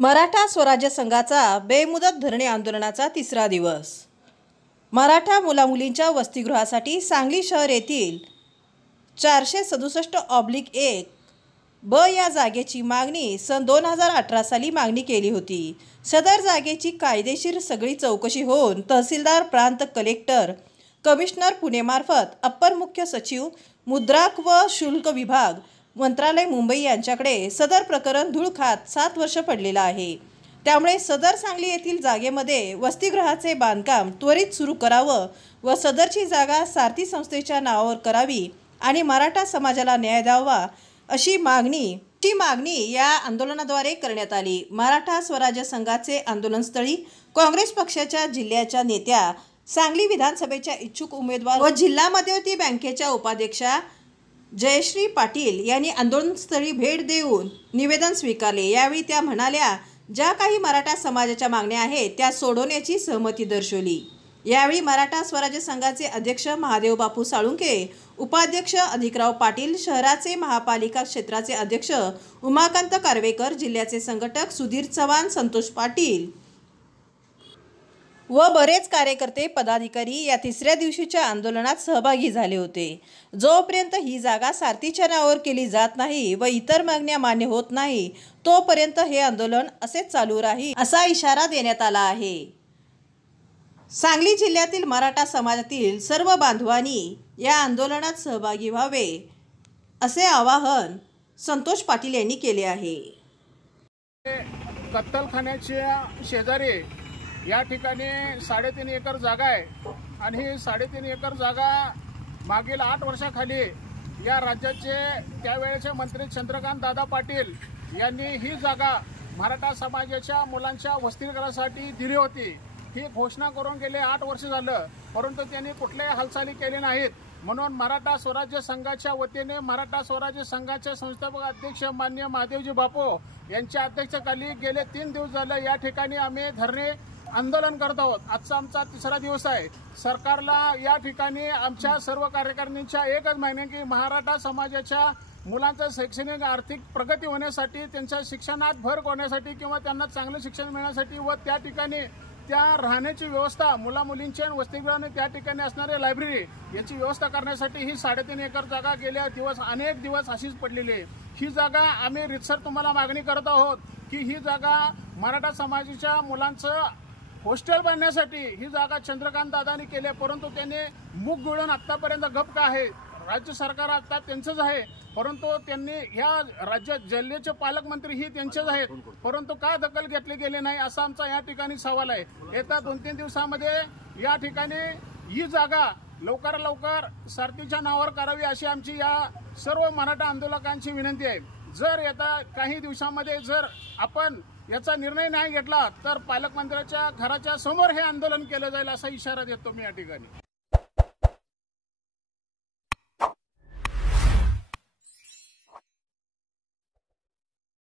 मराठा स्वराज्य संघाचा बेमुदत धरणे आंदोलनाचा तिसरा दिवस। मराठा मुलामुलींच्या वसतिगृहासाठी सांगली शहर येथील 467/1 ब या जागेची मागणी सन 2018 साली मागणी केली होती। सदर जागेची कायदेशीर सगळी चौकशी होऊन तहसीलदार, प्रांत कलेक्टर, कमिशनर पुणे मार्फत अप्पर मुख्य सचिव मुद्रांक व शुल्क विभाग मंत्रालय मुंबई यांच्याकडे सदर प्रकरण धूळ खात 7 वर्ष पडलेलं आहे। त्यामुळे सदर सांगली येथील जागेमध्ये वसतिगृहाचे बांधकाम त्वरित सुरू करावं व सदरची जागा सारथी संस्थेच्या नावावर करावी आणि मराठा समाजाला न्याय द्यावा अशी मागणी या आंदोलनाद्वारे करण्यात आली। मराठा स्वराज्य संघाचे आंदोलनस्थळी काँग्रेस पक्षाच्या जिल्ह्याच्या नेत्या, सांगली विधानसभेच्या इच्छुक उमेदवार व जिल्हा मध्यवर्ती बँकेच्या उपाध्यक्षा जयश्री पाटील यांनी आंदोलनस्थळी भेट देऊन निवेदन स्वीकारले। यावेळी त्या म्हणाल्या, ज्या काही मराठा समाजाच्या मागण्या आहेत त्या सोडवण्याची सहमती दर्शवली। यावेळी मराठा स्वराज्य संघाचे अध्यक्ष महादेव बापू साळुंके, उपाध्यक्ष अधिकराव पाटील, शहराचे महापालिका क्षेत्राचे अध्यक्ष उमाकांत कारवेकर, जिल्ह्याचे संघटक सुधीर चव्हाण, संतोष पाटील व बरेच कार्यकर्ते पदाधिकारी या तिसऱ्या दिवशीच्या आंदोलनात सहभागी झाले होते। जोपर्यंत ही जागा सारथीच्या नावावर केली जात नाही व इतर मागण्या मान्य होत नाही तोपर्यंत हे आंदोलन असेच चालू राहील असा इशारा देण्यात आला आहे। सांगली जिल्ह्यातील मराठा समाजातील सर्व बांधवांनी या आंदोलनात सहभागी व्हावे असे आवाहन संतोष पाटील यांनी केले आहे। कत्तलखान्याच्या शेजारी या ठिकाणी 3.5 एकर जागा आहे आणि ही 3.5 एकर जागा मागील 8 वर्षाखाली या राज्याचे त्यावेळेचे मंत्री चंद्रकांत दादा पाटील यांनी ही जागा मराठा समाजाच्या मुलांच्या वसतिगृहासाठी दिली होती। ही घोषणा करून गेले 8 वर्ष झालं, परंतु त्यांनी कुठल्याही हालचाली केल्या नाहीत। म्हणून मराठा स्वराज्य संघाच्या वतीने मराठा स्वराज्य संघाचे संस्थापक अध्यक्ष माननीय महादेवजी बापू यांच्या अध्यक्षतेखाली गेले 3 दिवस झाले या ठिकाणी आम्ही धरणे आंदोलन करत आहोत। आजचा आमचा तिसरा दिवस आहे। सरकारला या ठिकाणी आमच्या सर्व कार्यकारिणींच्या एकच मागणी की मराठा समाजाच्या मुलांचं शैक्षणिक आर्थिक प्रगती होण्यासाठी, त्यांच्या शिक्षणात भर होण्यासाठी किंवा त्यांना चांगलं शिक्षण मिळण्यासाठी व त्या ठिकाणी त्या राहण्याची व्यवस्था, मुलामुलींच्या वसतिगृहाने त्या ठिकाणी असणारे लायब्ररी याची व्यवस्था करण्यासाठी ही 3.5 एकर जागा गेल्या अनेक दिवस अशीच पडलेली आहे। ही जागा आम्ही रितसर तुम्हाला मागणी करत आहोत की ही जागा मराठा समाजाच्या मुलांचं हॉस्टेल बांधण्यासाठी ही जागा चंद्रकांत दादांनी केली, परंतु त्यांनी मुख गिळून आतापर्यंत गप्प का आहे। राज्य सरकार आता त्यांचंच आहे, परंतु त्यांनी ह्या राज्यात जिल्ह्याचे पालकमंत्री ही त्यांचेच आहेत, परंतु का दखल घेतली गेली नाही असा आमचा या ठिकाणी सवाल आहे। येत्या 2-3 दिवसामध्ये या ठिकाणी ही जागा लवकरात लवकर सारथीच्या नावावर करावी अशी आमची या सर्व मराठा आंदोलकांची विनंती आहे। जर येत्या काही दिवसांमध्ये जर आपण याचा निर्णय नाही घेतला तर पालकमंत्र्याच्या घराच्या समोर हे आंदोलन केलं जाईल असा इशारा देतो मी या ठिकाणी।